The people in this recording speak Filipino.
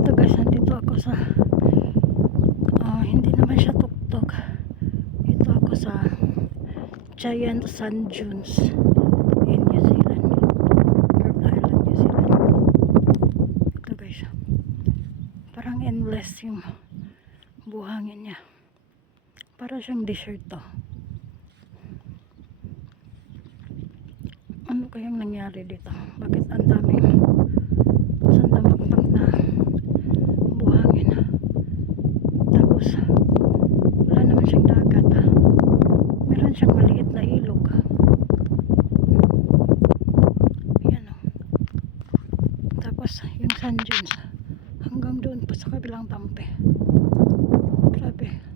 Ito guys, nandito ako sa hindi naman siya tuktok. Ito ako sa Giant Sand Dunes in New Zealand, North Island, New Zealand. Ito guys, parang endless yung buhangin niya, para siyang desert to. Ano kayang nangyari dito? Bakit ang daming sandamakmak na buhangin? Tapos wala naman siyang dagat. Meron siyang maliit na ilog. Yan o. Tapos yung sand dunes hanggang doon pa sa kabilang tampe. Grabe.